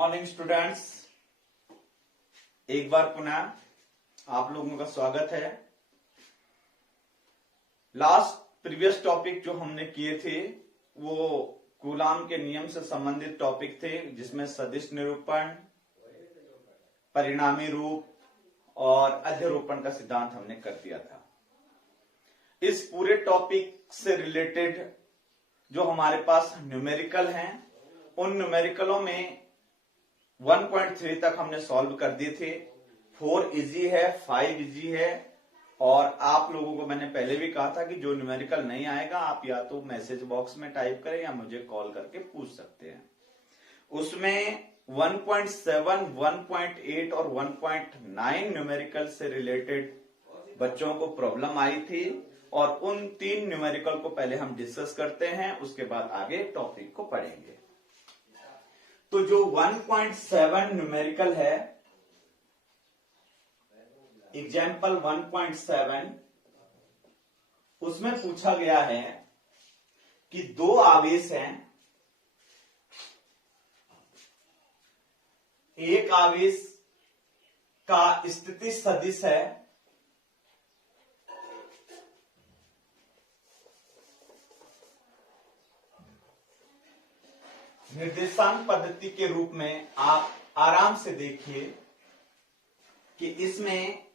Morning students, एक बार पुनः आप लोगों का स्वागत है। प्रीवियस टॉपिक जो हमने किए थे वो कूलाम के नियम से संबंधित टॉपिक थे, जिसमें सदिश निरूपण, परिणामी रूप और अध्यारोपण का सिद्धांत हमने कर दिया था। इस पूरे टॉपिक से रिलेटेड जो हमारे पास न्यूमेरिकल हैं, उन न्यूमेरिकलों में 1.3 तक हमने सॉल्व कर दिए थे। 4 इजी है, 5 इजी है, और आप लोगों को मैंने पहले भी कहा था कि जो न्यूमेरिकल नहीं आएगा आप या तो मैसेज बॉक्स में टाइप करें या मुझे कॉल करके पूछ सकते हैं। उसमें 1.7, 1.8 और 1.9 न्यूमेरिकल से रिलेटेड बच्चों को प्रॉब्लम आई थी, और उन 3 न्यूमेरिकल को पहले हम डिस्कस करते हैं, उसके बाद आगे टॉपिक को पढ़ेंगे। तो जो 1.7 न्यूमेरिकल है, एग्जाम्पल 1.7, उसमें पूछा गया है कि 2 आवेश हैं। एक आवेश का स्थिति सदिश है निर्देशांक पद्धति के रूप में। आप आराम से देखिए कि इसमें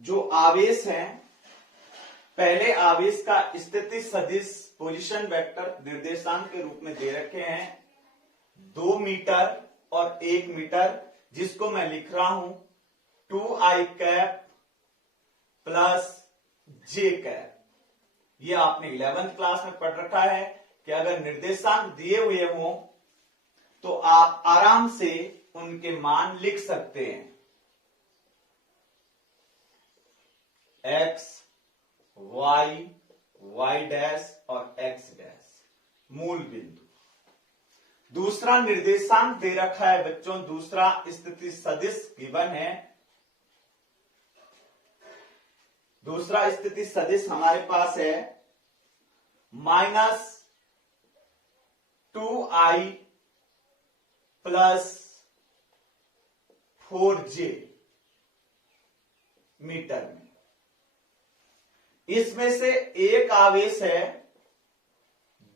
जो आवेश है, पहले आवेश का स्थिति सदिश पोजीशन वेक्टर निर्देशांक के रूप में दे रखे हैं 2 मीटर और 1 मीटर, जिसको मैं लिख रहा हूं 2i cap plus j cap. ये आपने 11th क्लास में पढ़ रखा है कि अगर निर्देशांक दिए हुए हों तो आप आराम से उनके मान लिख सकते हैं। x, y, y डैश और x डैश मूल बिंदु। दूसरा निर्देशांक दे रखा है बच्चों, दूसरा स्थिति सदिश गिवन है। दूसरा स्थिति सदिश हमारे पास है -2i प्लस 4j मीटर में। इसमें से एक आवेश है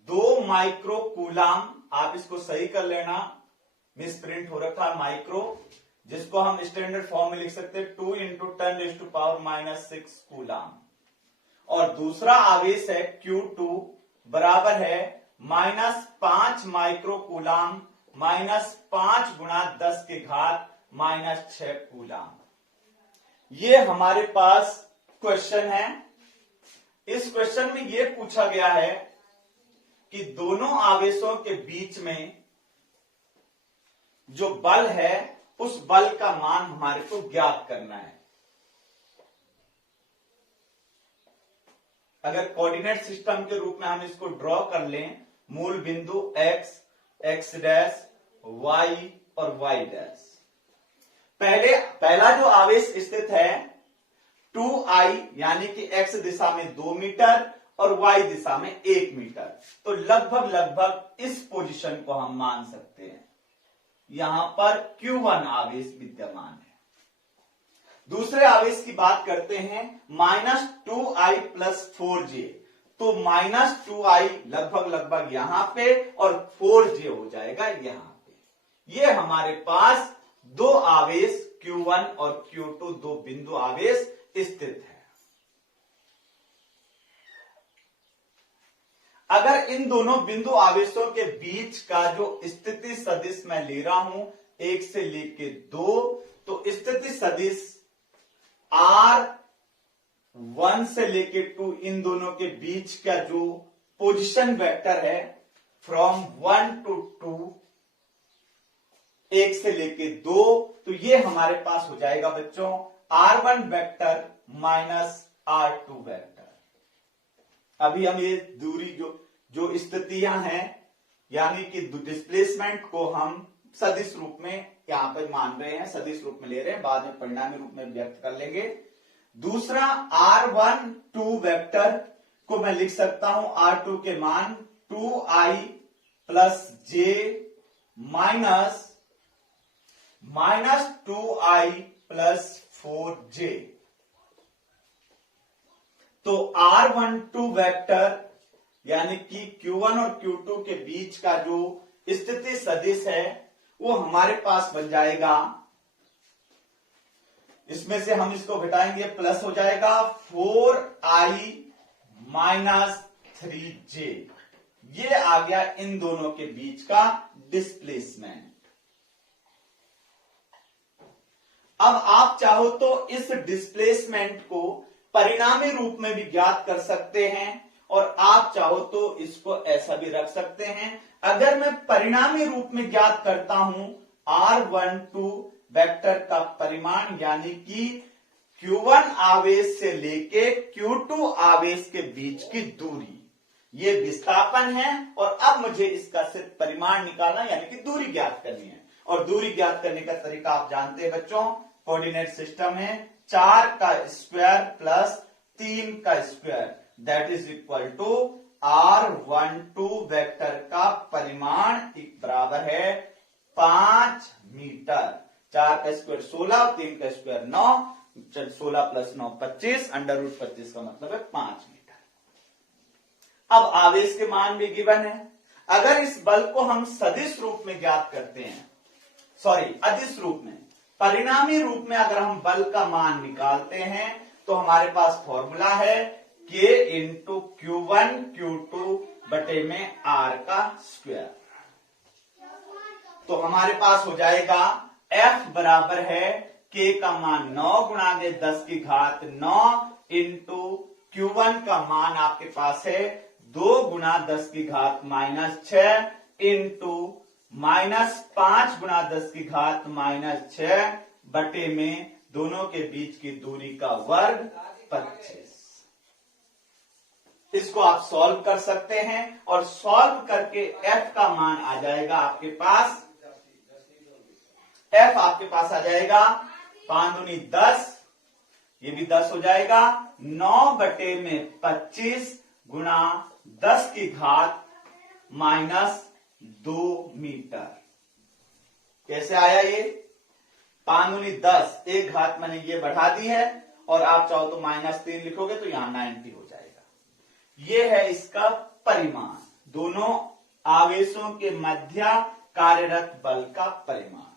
2 माइक्रो कूलाम। आप इसको सही कर लेना, मिसप्रिंट हो रखा है माइक्रो, जिसको हम स्टैंडर्ड फॉर्म में लिख सकते हैं 2 × 10⁻⁻6 कूलाम। और दूसरा आवेश है Q2 बराबर है -5 माइक्रो कूलाम -5 × 10⁻⁻6 कूलाम। ये हमारे पास क्वेश्चन है। इस क्वेश्चन में यह पूछा गया है कि दोनों आवेशों के बीच में जो बल है, उस बल का मान हमारे को ज्ञात करना है। अगर कोऑर्डिनेट सिस्टम के रूप में हम इसको ड्रॉ कर लें, मूल बिंदु x, x डैश, y और y डैश। पहला जो आवेश स्थित है 2i, यानी कि x दिशा में 2 मीटर और y दिशा में 1 मीटर, तो लगभग इस पोजीशन को हम मान सकते हैं। यहां पर Q1 आवेश विद्यमान है। दूसरे आवेश की बात करते हैं -2i प्लस 4j, तो -2i लगभग यहां पे और 4j हो जाएगा यहां पे। ये हमारे पास 2 आवेश Q1 और Q2, 2 बिंदु आवेश स्थित है। अगर इन दोनों बिंदु आवेशों के बीच का जो स्थिति सदिश मैं ले रहा हूं 1 से लेके 2, तो स्थिति सदिश R1 से लेके 2, इन दोनों के बीच का जो पोजीशन वेक्टर है फ्रॉम 1 to 2, 1 से लेके 2, तो ये हमारे पास हो जाएगा बच्चों R1 vector minus R2 vector. अभी हम ये दूरी जो स्थितियां हैं, यानी कि डिस्प्लेसमेंट को हम सदिश रूप में यहां पर मान रहे हैं, सदिश रूप में ले रहे हैं, बाद में परिणामी रूप में व्यक्त कर लेंगे। दूसरा R12 वेक्टर को मैं लिख सकता हूं R2 के मान 2i plus j minus 2i plus 4j। तो R12 वेक्टर यानी कि Q1 और Q2 के बीच का जो स्थिति सदिश है वो हमारे पास बन जाएगा, इसमें से हम इसको घटाएंगे, प्लस हो जाएगा 4i माइनस 3j। ये आ गया इन दोनों के बीच का डिस्प्लेसमेंट। अब आप चाहो तो इस डिस्प्लेसमेंट को परिणामी रूप में भी ज्ञात कर सकते हैं और आप चाहो तो इसको ऐसा भी रख सकते हैं। अगर मैं परिणामी रूप में ज्ञात करता हूं R12 वेक्टर का परिमाण यानी कि Q1 आवेश से लेके Q2 आवेश के बीच की दूरी, ये विस्थापन है और अब मुझे इसका सिर्फ परिमाण निकालना यानी कि दूरी ज्ञात करनी है। और दूरी ज्ञात करने का तरीका आप जानते हैं बच्चों, कोऑर्डिनेट सिस्टम है 4 का स्क्वायर प्लस 3 का square that is equal to R12 vector का परिमाण बराबर है 5 मीटर। 4 का स्क्वायर 16, 3 का स्क्वायर 9, 16 प्लस 9 25, अंडर रूट 25 का मतलब है 5 मीटर। अब आवेश के मान भी गिवन है। अगर इस बल को हम सदिश रूप में ज्ञात करते हैं, अदिश रूप में, परिणामी रूप में अगर हम बल का मान निकालते हैं तो हमारे पास फॉर्मूला है K इंटू Q1 Q2 बटे में R का स्क्वायर। तो हमारे पास हो जाएगा F बराबर है K का मान 9 गुणा 10 की घात 9 इंटू Q1 का मान आपके पास है 2 गुणा 10 की घात -6 इंटू -5 गुणा 10 की घात -6 बटे में दोनों के बीच की दूरी का वर्ग 25। इसको आप सॉल्व कर सकते हैं और सॉल्व करके F का मान आ जाएगा आपके पास, F आपके पास आ जाएगा 5 दूनी 10, ये भी 10 हो जाएगा 9 बटे में 25 गुणा 10 की घात -2 मीटर। कैसे आया ये? 5 दूनी 10, एक घात मैंने ये बढ़ा दी है और आप चाहो तो -3 लिखोगे तो यहां 90 हो जाएगा। ये है इसका परिमाण, दोनों आवेशों के मध्य कार्यरत बल का परिमाण।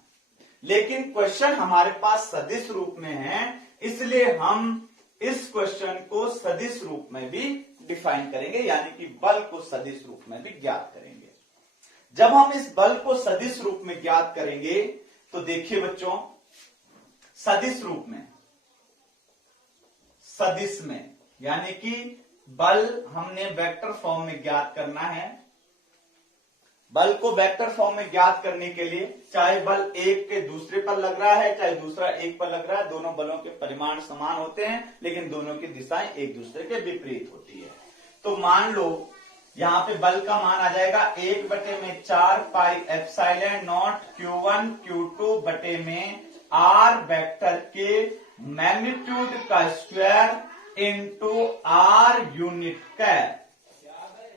लेकिन क्वेश्चन हमारे पास सदिश रूप में है, इसलिए हम इस क्वेश्चन को सदिश रूप में भी डिफाइन करेंगे, यानी कि बल को सदिश रूप में भी ज्ञात करेंगे। जब हम इस बल को सदिश रूप में ज्ञात करेंगे तो देखिए बच्चों, सदिश रूप में, सदिश में यानी कि बल हमने वेक्टर फॉर्म में ज्ञात करना है। बल को वेक्टर फॉर्म में ज्ञात करने के लिए चाहे बल एक के दूसरे पर लग रहा है चाहे दूसरा एक पर लग रहा है, दोनों बलों के परिमाण समान होते हैं लेकिन दोनों की दिशाएं एक दूसरे के विपरीत होती है। तो मान लो यहां पे बल का मान आ जाएगा 1 बटे में 4 pi epsilon not Q1 Q2 बटे में R वेक्टर के मैग्नीट्यूड का स्क्वायर इंटू R यूनिट का।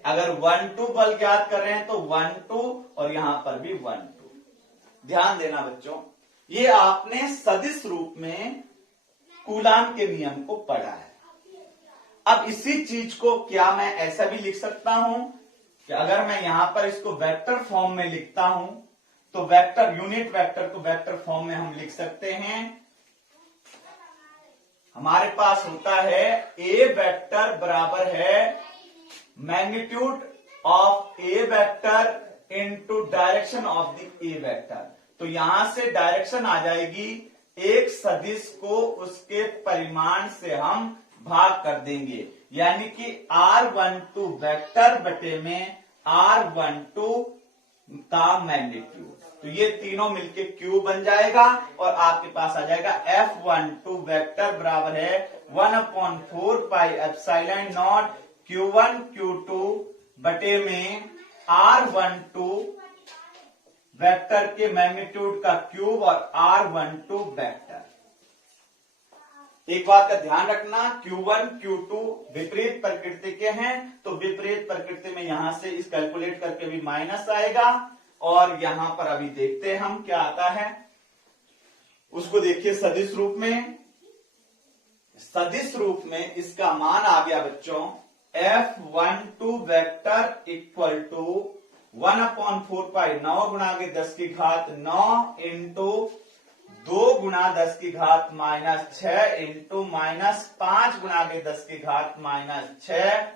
अगर 1-2 बल ज्ञात कर रहे हैं तो 1-2 और यहां पर भी 1-2। ध्यान देना बच्चों, ये आपने सदिश रूप में कूलाम के नियम को पढ़ा है। अब इसी चीज को क्या मैं ऐसा भी लिख सकता हूं कि अगर मैं यहां पर इसको वेक्टर फॉर्म में लिखता हूं तो वेक्टर, यूनिट वेक्टर को वेक्टर फॉर्म में हम लिख सकते हैं। हमारे पास होता है A वेक्टर बराबर है magnitude of A vector into direction of the A vector. तो यहां से डायरेक्शन आ जाएगी, एक सदिश को उसके परिमाण से हम भाग कर देंगे, यानी कि R12 वेक्टर बटे में R12 का मैग्नीट्यूड। तो ये तीनों मिलके Q बन जाएगा और आपके पास आ जाएगा F12 वेक्टर बराबर है 1/4 pi epsilon not Q1 Q2 बटे में R12 वेक्टर के मैग्नीट्यूड का क्यूब और R12 वेक्टर। एक बात का ध्यान रखना, Q1 Q2 विपरीत प्रकृति के हैं तो विपरीत प्रकृति में यहां से इस कैलकुलेट करके भी माइनस आएगा और यहां पर अभी देखते हैं हम क्या आता है उसको। देखिए सदिश रूप में, सदिश रूप में इसका मान आ गया बच्चों F12 वेक्टर इक्वल टू 1/4 पाई 9 गुणा के 10 की घात 9 इंटू 2 गुणा 10 की घात -6 इंटू -5 गुणा के 10 की घात -6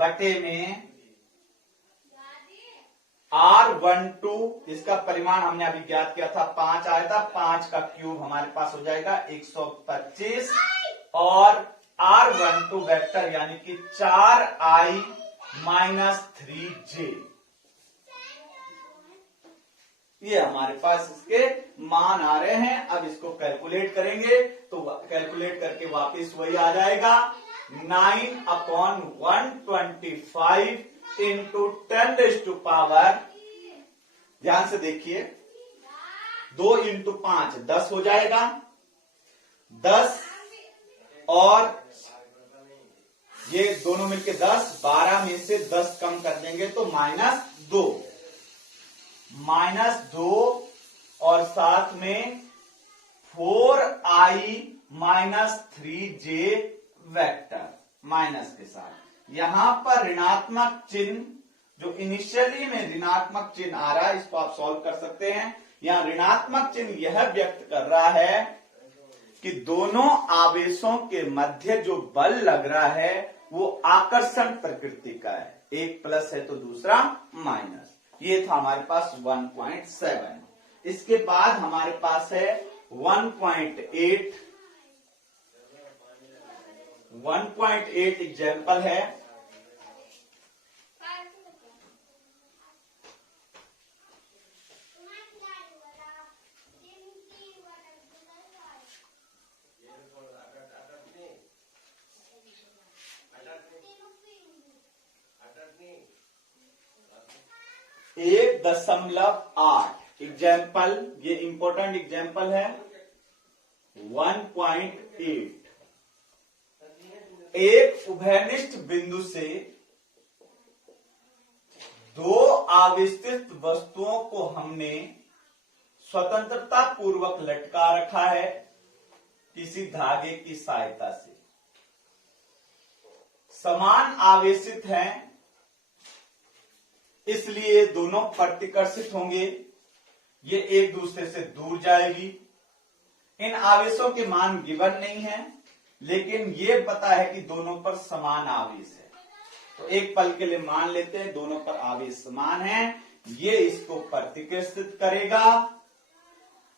बटे में R12। इसका परिमाण हमने अभी ज्ञात किया था 5 आया था, 5 का क्यूब हमारे पास हो जाएगा 125 और R12 वेक्टर यानी कि 4i - 3j, ये हमारे पास इसके मान आ रहे हैं। अब इसको कैलकुलेट करेंगे तो कैलकुलेट करके वापस वही आ जाएगा 9/125 इंटू 10⁻⁴। ध्यान से देखिए 2 इंटू 5 10 हो जाएगा, 10 और ये दोनों मिलके 10, 12 में से 10 कम कर देंगे तो -2 और साथ में 4i - 3j वेक्टर माइनस के साथ। यहां पर ऋणात्मक चिन्ह जो इनिशियली में ऋणात्मक चिन्ह आ रहा है इसको आप सॉल्व कर सकते हैं। यहां ऋणात्मक चिन्ह यह व्यक्त कर रहा है कि दोनों आवेशों के मध्य जो बल लग रहा है वो आकर्षण प्रकृति का है, एक प्लस है तो दूसरा माइनस। ये था हमारे पास 1.7। इसके बाद हमारे पास है 1.8 एग्जाम्पल है। एक 1.8 एग्जाम्पल, ये इंपॉर्टेंट एग्जाम्पल है 1.8। एक उभयनिष्ठ बिंदु से दो आवेशित वस्तुओं को हमने स्वतंत्रता पूर्वक लटका रखा है किसी धागे की सहायता से। समान आवेशित हैं इसलिए दोनों प्रतिकर्षित होंगे, ये एक दूसरे से दूर जाएगी। इन आवेशों के मान गिवन नहीं है लेकिन ये पता है कि दोनों पर समान आवेश है, तो एक पल के लिए मान लेते हैं दोनों पर आवेश समान है। ये इसको प्रतिकर्षित करेगा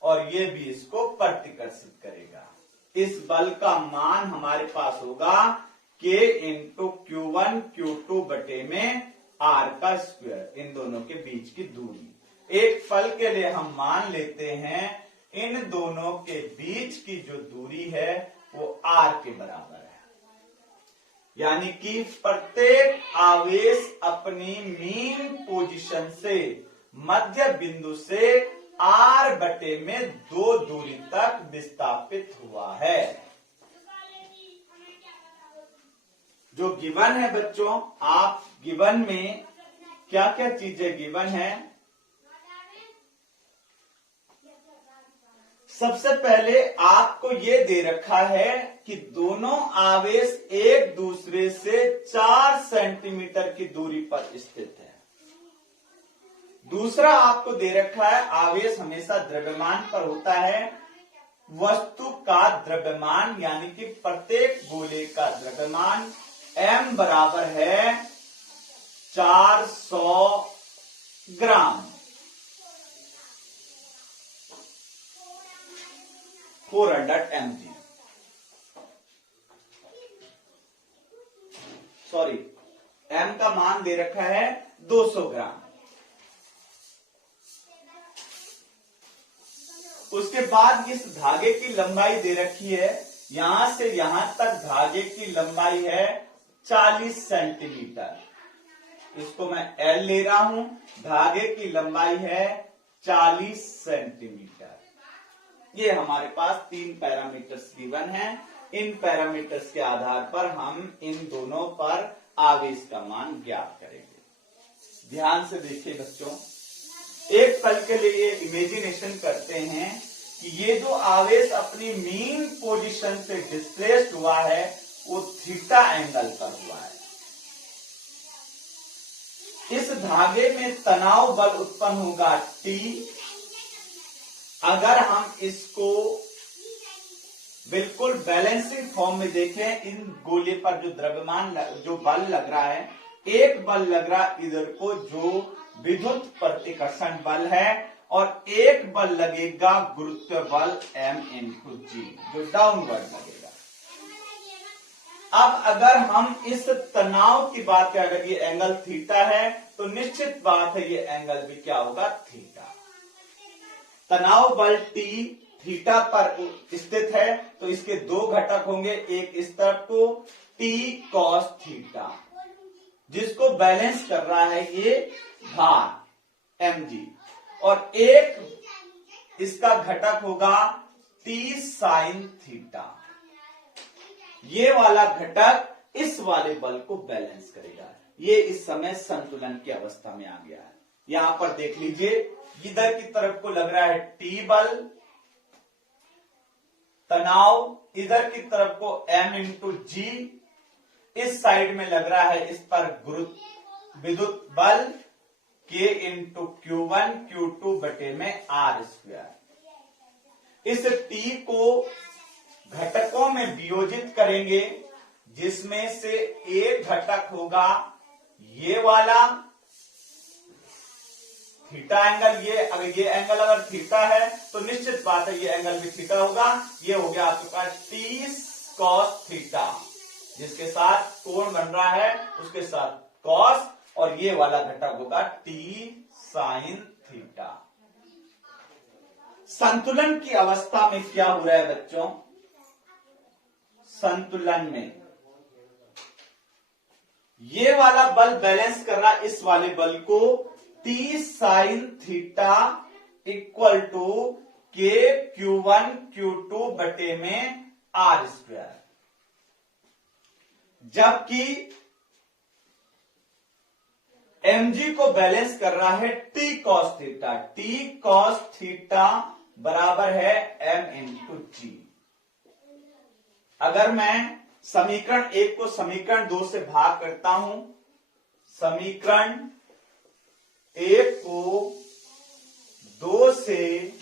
और ये भी इसको प्रतिकर्षित करेगा। इस बल का मान हमारे पास होगा K इंटू Q1 Q2 बटे में R का स्क्वायर, इन दोनों के बीच की दूरी। एक पल के लिए हम मान लेते हैं इन दोनों के बीच की जो दूरी है वो R के बराबर है, यानी कि प्रत्येक आवेश अपनी मीन पोजीशन से मध्य बिंदु से R बटे में 2 दूरी तक विस्थापित हुआ है। जो गिवन है बच्चों, आप गिवन में क्या क्या चीजें गिवन है, सबसे पहले आपको ये दे रखा है कि दोनों आवेश एक दूसरे से 4 सेंटीमीटर की दूरी पर स्थित है। दूसरा आपको दे रखा है आवेश हमेशा द्रव्यमान पर होता है, वस्तु का द्रव्यमान यानी कि प्रत्येक गोले का द्रव्यमान m बराबर है 400 ग्राम, 400 mg, सॉरी m का मान दे रखा है 200 ग्राम। उसके बाद इस धागे की लंबाई दे रखी है, यहां से यहां तक धागे की लंबाई है 40 सेंटीमीटर, इसको मैं L ले रहा हूं। धागे की लंबाई है 40 सेंटीमीटर। ये हमारे पास 3 पैरामीटर्स गिवन हैं। इन पैरामीटर्स के आधार पर हम इन दोनों पर आवेश का मान ज्ञात करेंगे। ध्यान से देखिए बच्चों, एक पल के लिए इमेजिनेशन करते हैं कि ये जो आवेश अपनी मीन पोजीशन से डिस्प्लेस्ड हुआ है वो थीटा एंगल पर हुआ है। इस धागे में तनाव बल उत्पन्न होगा T। अगर हम इसको बिल्कुल बैलेंसिंग फॉर्म में देखें, इन गोले पर जो द्रव्यमान जो बल लग रहा है, एक बल लग रहा इधर को जो विद्युत प्रतिकर्षण बल है, और एक बल लगेगा गुरुत्व बल m/g जो डाउनवर्ड लगेगा। अब अगर हम इस तनाव की बात करें, अगर ये एंगल थीटा है तो निश्चित बात है ये एंगल भी क्या होगा, थीटा। तनाव बल T थीटा पर स्थित है तो इसके दो घटक होंगे, एक इस तरफ को T cos थीटा जिसको बैलेंस कर रहा है ये भार mg, और एक इसका घटक होगा T sin थीटा। ये वाला घटक इस वाले बल को बैलेंस करेगा। ये इस समय संतुलन की अवस्था में आ गया है। यहां पर देख लीजिए, इधर की तरफ को लग रहा है T बल तनाव, इधर की तरफ को m/g, इस साइड में लग रहा है इस पर विद्युत बल K/Q1 Q2 बटे में r²। इस T को घटकों में वियोजित करेंगे, जिसमें से एक घटक होगा ये वाला थीटा एंगल। ये एंगल अगर थीटा है तो निश्चित बात है ये एंगल भी थीटा होगा। ये हो गया आपके पास T cos थीटा, जिसके साथ कोण बन रहा है उसके साथ cos, और ये वाला घटक होगा T sin थीटा। संतुलन की अवस्था में क्या हो रहा है बच्चों, संतुलन में ये वाला बल बैलेंस कर रहा है इस वाले बल को, T sin theta equal to K/Q1 Q2 बटे में r², जबकि mg को बैलेंस कर रहा है T cos theta. T cos theta बराबर है m/g। अगर मैं समीकरण 1 को समीकरण 2 से भाग करता हूं, समीकरण 1 को 2 से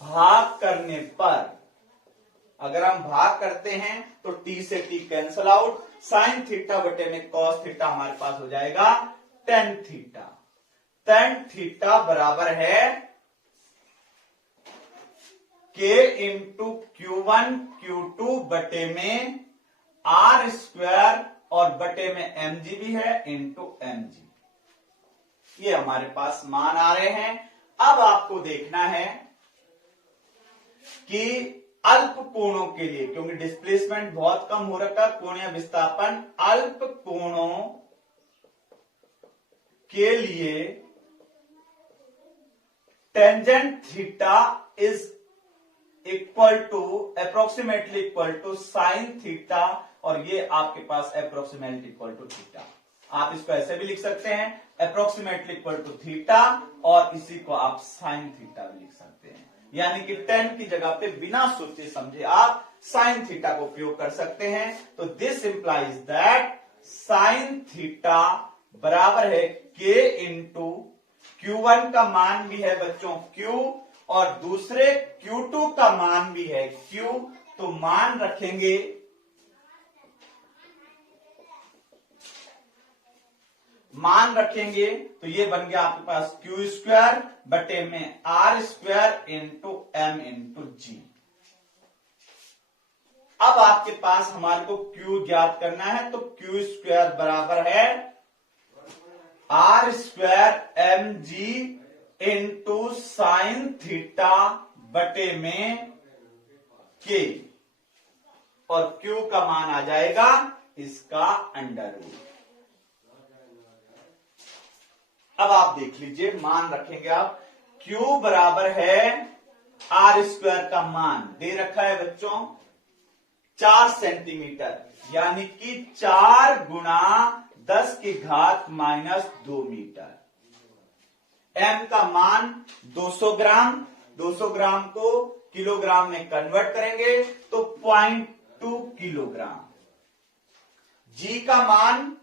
भाग करने पर अगर हम भाग करते हैं तो T से T cancel out, sine theta बटे में cos थीटा हमारे पास हो जाएगा tan थीटा। tan थीटा बराबर है K/Q1 Q2 बटे में r² और बटे में mg भी है इंटू mg। ये हमारे पास मान आ रहे हैं। अब आपको देखना है कि अल्प कोणों के लिए, क्योंकि डिस्प्लेसमेंट बहुत कम हो रखा, कोणीय विस्थापन अल्प कोणों के लिए tangent theta is equal to approximately equal to sine theta, और ये आपके पास अप्रोक्सीमेटली इक्वल टू थीटा। आप इसको ऐसे भी लिख सकते हैं अप्रोक्सीमेटली इक्वल टू थीटा, और इसी को आप साइन थीटा भी लिख सकते हैं। यानी कि tan की जगह पे बिना सोचे समझे आप साइन थीटा को उपयोग कर सकते हैं। तो this implies that sine theta बराबर है K/Q1 का मान भी है बच्चों Q, और दूसरे Q2 का मान भी है Q। तो मान रखेंगे तो ये बन गया आपके पास Q² बटे में r² इंटू m/g। अब आपके पास हमारे को Q ज्ञात करना है, तो Q² बराबर है r² mg into sine theta बटे में K, और Q का मान आ जाएगा इसका √। अब आप देख लीजिए, मान रखेंगे आप Q बराबर है r² का मान दे रखा है बच्चों 4 सेंटीमीटर, यानी कि 4 गुणा 10 की घात -2 मीटर। m का मान 200 ग्राम, 200 ग्राम को किलोग्राम में कन्वर्ट करेंगे तो 0.2 किलोग्राम। g का मान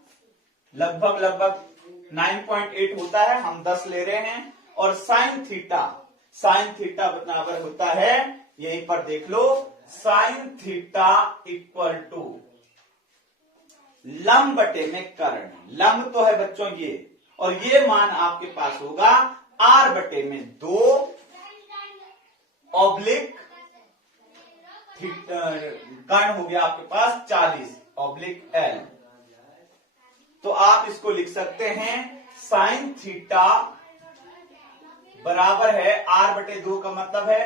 लगभग 9.8 होता है, हम 10 ले रहे हैं। और साइन थीटा बराबर होता है, यहीं पर देख लो, साइन थीटा इक्वल टू लंब बटे में कर्ण। लंब तो है बच्चों ये, और ये मान आपके पास होगा r बटे में 2 ऑब्लिक कर्ण हो गया आपके पास 40 ऑब्लिक l। तो आप इसको लिख सकते हैं साइन थीटा बराबर है r बटे 2 का मतलब है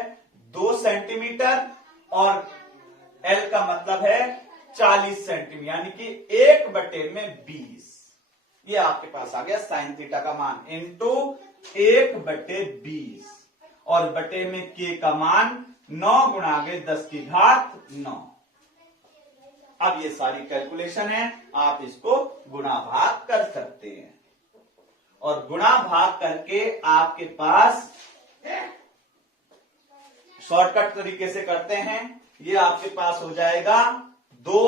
2 सेंटीमीटर और l का मतलब है 40 सेंटीमीटर, यानी कि 1 बटे में 20। ये आपके पास आ गया साइन थीटा का मान इंटू 1 बटे 20 और बटे में k का मान 9 गुणा के 10 की घात 9। अब ये सारी कैलकुलेशन है, आप इसको गुणा भाग कर सकते हैं और गुणा भाग करके आपके पास शॉर्टकट तरीके से करते हैं। ये आपके पास हो जाएगा 2,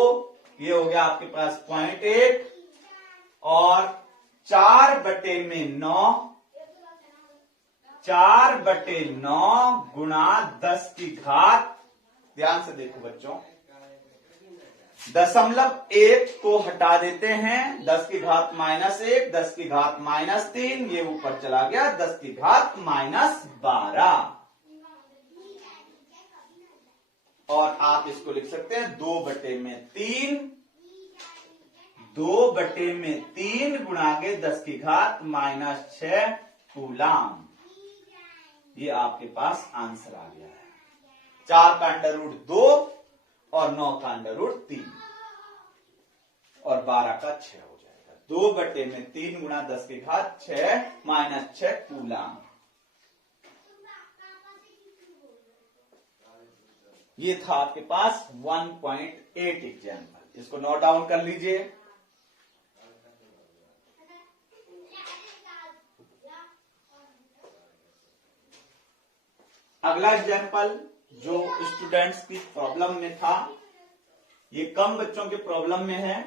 ये हो गया आपके पास 0.1 और 4 बटे में 9, 4 बटे 9 गुणा 10 की घात, ध्यान से देखो बच्चों, 0.1 को हटा देते हैं, 10 की घात -1, 10 की घात -3, ये ऊपर चला गया 10 की घात -12। और आप इसको लिख सकते हैं 2 बटे में 3, 2 बटे में 3 गुणा के 10 की घात -6 कूलाम। ये आपके पास आंसर आ गया है। 4 का अंडर रूट 2 और 9 का अंडर रूट 3 और 12 का 6 हो जाएगा। 2 बटे में 3 गुणा 10 की घात 6 -6 कूलाम। ये था आपके पास 1.8 एग्जाम्पल, इसको नोट डाउन कर लीजिए। अगला एग्जाम्पल जो स्टूडेंट्स की प्रॉब्लम में था, ये कम बच्चों के प्रॉब्लम में है,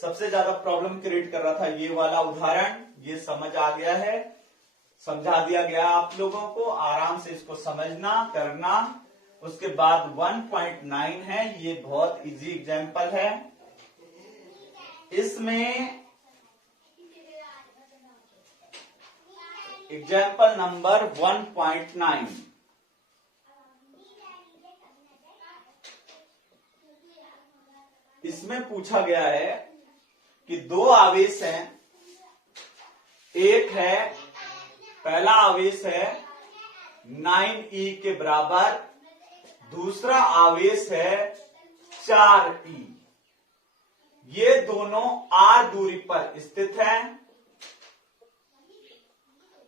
सबसे ज्यादा प्रॉब्लम क्रिएट कर रहा था ये वाला उदाहरण। ये समझ आ गया है, समझा दिया गया आप लोगों को, आराम से इसको समझना करना। उसके बाद 1.9 है, ये बहुत इजी एग्जाम्पल है। इसमें एग्जाम्पल नंबर 1.9, इसमें पूछा गया है कि 2 आवेश हैं। एक है, पहला आवेश है 9e के बराबर, दूसरा आवेश है 4e। ये दोनों r दूरी पर स्थित हैं।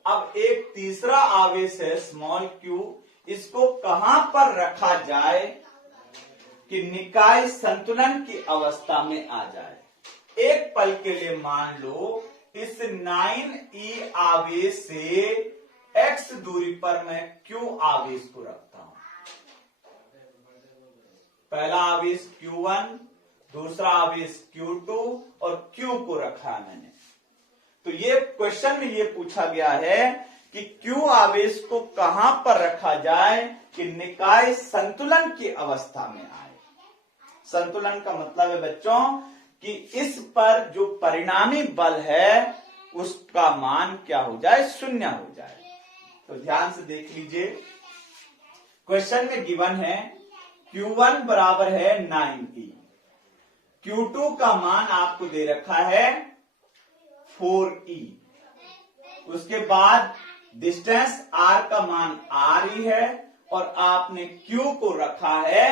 अब एक तीसरा आवेश है स्मॉल q, इसको कहां पर रखा जाए कि निकाय संतुलन की अवस्था में आ जाए। एक पल के लिए मान लो इस 9e आवेश से x दूरी पर मैं q आवेश को रखता हूं। पहला आवेश q1, दूसरा आवेश q2 और q को रखा मैंने। तो ये क्वेश्चन में ये पूछा गया है कि q आवेश को कहां पर रखा जाए कि निकाय संतुलन की अवस्था में आए। संतुलन का मतलब है बच्चों कि इस पर जो परिणामी बल है उसका मान क्या हो जाए, 0 हो जाए। तो ध्यान से देख लीजिए, क्वेश्चन में गिवन है Q1 बराबर है 9e, Q2 का मान आपको दे रखा है 4e, उसके बाद डिस्टेंस r का मान r ही है और आपने Q को रखा है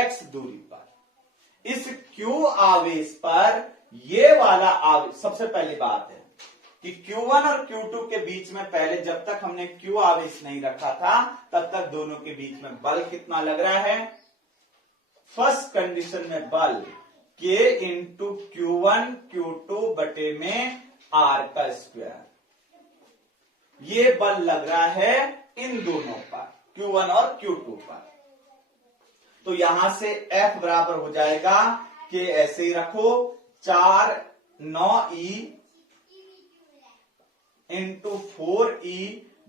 x दूरी पर। इस Q आवेश पर ये वाला आवेश, सबसे पहली बात है कि Q1 और Q2 के बीच में पहले जब तक हमने Q आवेश नहीं रखा था तब तक दोनों के बीच में बल कितना लग रहा है। फर्स्ट कंडीशन में बल K इंटू Q1 Q2 बटे में R का स्क्वायर। ये बल लग रहा है इन दोनों पर, Q1 और Q2 पर। तो यहां से F बराबर हो जाएगा कि ऐसे ही रखो 4 9E into 4E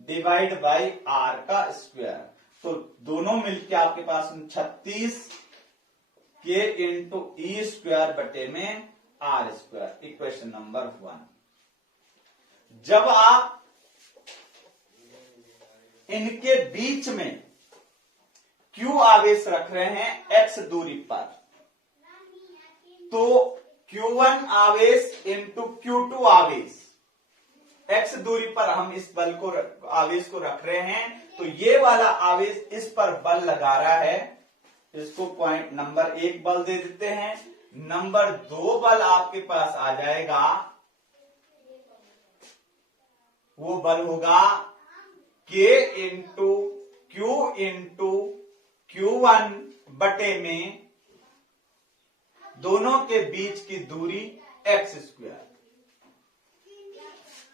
divide by R का स्क्वायर। तो दोनों मिलके आपके पास 36 K इंटू E स्क्वायर बटे में R स्क्वायर। Equation number 1। जब आप इनके बीच में Q आवेश रख रहे हैं x दूरी पर, तो Q1 आवेश इंटू Q2 आवेश, x दूरी पर हम इस बल को आवेश को रख रहे हैं, तो ये वाला आवेश इस पर बल लगा रहा है। इसको पॉइंट नंबर 1 बल दे देते हैं। नंबर 2 बल आपके पास आ जाएगा, वो बल होगा K into Q into Q1 बटे में दोनों के बीच की दूरी x स्क्वायर।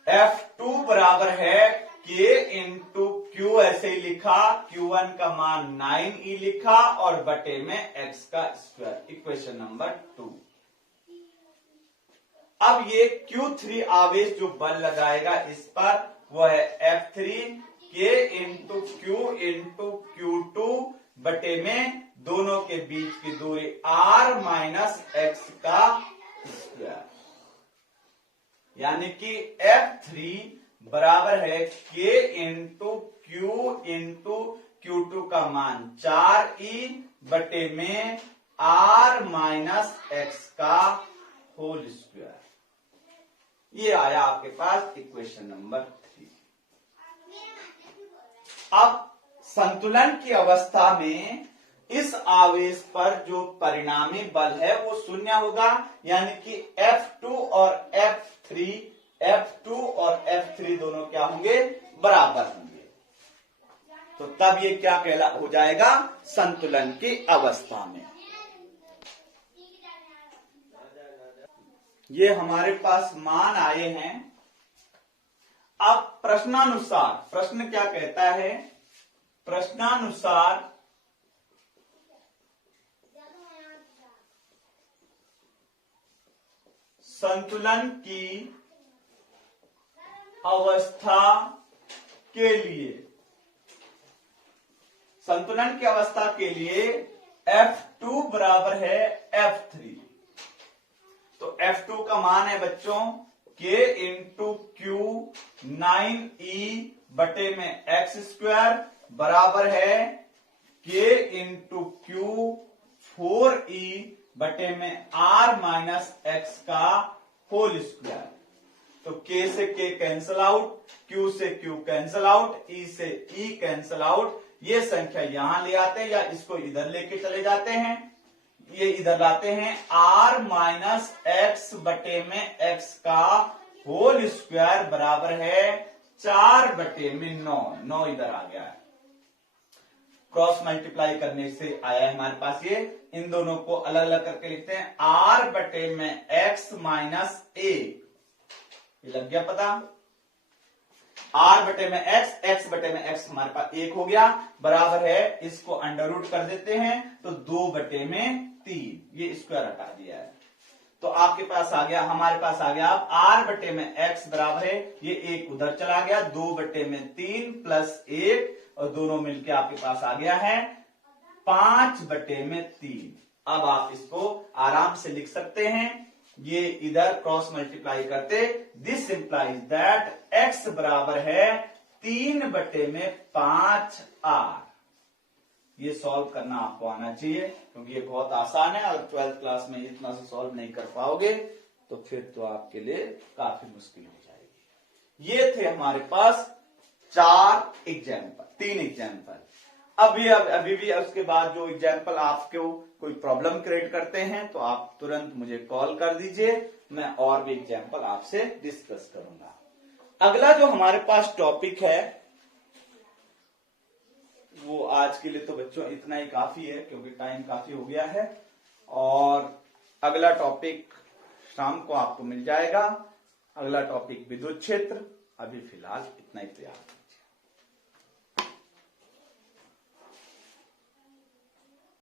F2 बराबर है K इंटू Q, ऐसे ही लिखा, Q1 का मान 9E लिखा और बटे में x का स्क्वायर। Equation number 2। अब ये Q3 आवेश जो बल लगाएगा इस पर, वो है F3 K into Q into Q2 बटे में दोनों के बीच की दूरी R माइनस x का स्क्वायर। यानी कि F3 बराबर है K into Q into Q2 का मान 4E बटे में R माइनस x का होल स्क्वायर। ये आया आपके पास इक्वेशन नंबर 3। अब संतुलन की अवस्था में इस आवेश पर जो परिणामी बल है वो शून्य होगा, यानी कि F2 और F3 दोनों क्या होंगे, बराबर होंगे। तो तब ये क्या हो जाएगा, संतुलन की अवस्था में। ये हमारे पास मान आए हैं। अब प्रश्नानुसार, प्रश्न क्या कहता है, प्रश्नानुसार संतुलन की अवस्था के लिए, संतुलन की अवस्था के लिए F2 बराबर है F3। तो F2 का मान है बच्चों K इंटू Q 9E बटे में x स्क्वायर बराबर है K इंटू Q 4E बटे में R माइनस x का होल स्क्वायर। तो K से K कैंसल आउट, Q से Q कैंसल आउट, E से E कैंसल आउट। ये संख्या यहां ले आते हैं या इसको इधर लेके चले जाते हैं, ये इधर लाते हैं। R माइनस x बटे में x का होल स्क्वायर बराबर है 4 बटे में 9 इधर आ गया है। क्रॉस मल्टीप्लाई करने से आया है हमारे पास। ये इन दोनों को अलग अलग करके लिखते हैं। R बटे में x माइनस a, ये लग गया पता। R बटे में x बटे में x हमारे पास 1 हो गया, बराबर है, इसको अंडर रूट कर देते हैं तो 2 बटे में 3, ये स्क्वायर हटा दिया है। तो आपके पास आ गया, हमारे पास आ गया अब R बटे में x बराबर है, ये 1 उधर चला गया, 2 बटे में 3 प्लस 1 और दोनों मिलके आपके पास आ गया है 5 बटे में 3। अब आप इसको आराम से लिख सकते हैं, ये इधर क्रॉस मल्टीप्लाई करते, दिस इंप्लाइज दैट x बराबर है 3 बटे में 5R। ये सॉल्व करना आपको आना चाहिए क्योंकि ये बहुत आसान है। अगर 12th क्लास में इतना से सॉल्व नहीं कर पाओगे तो फिर तो आपके लिए काफी मुश्किल हो जाएगी। ये थे हमारे पास 3 एग्जाम्पल। अभी भी उसके बाद जो एग्जाम्पल आपको कोई प्रॉब्लम क्रिएट करते हैं तो आप तुरंत मुझे कॉल कर दीजिए, मैं और भी एग्जाम्पल आपसे डिस्कस करूंगा। अगला जो हमारे पास टॉपिक है वो आज के लिए तो बच्चों इतना ही काफी है क्योंकि टाइम काफी हो गया है। और अगला टॉपिक शाम को आपको मिल जाएगा। अगला टॉपिक विद्युत क्षेत्र। अभी फिलहाल इतना ही तैयार।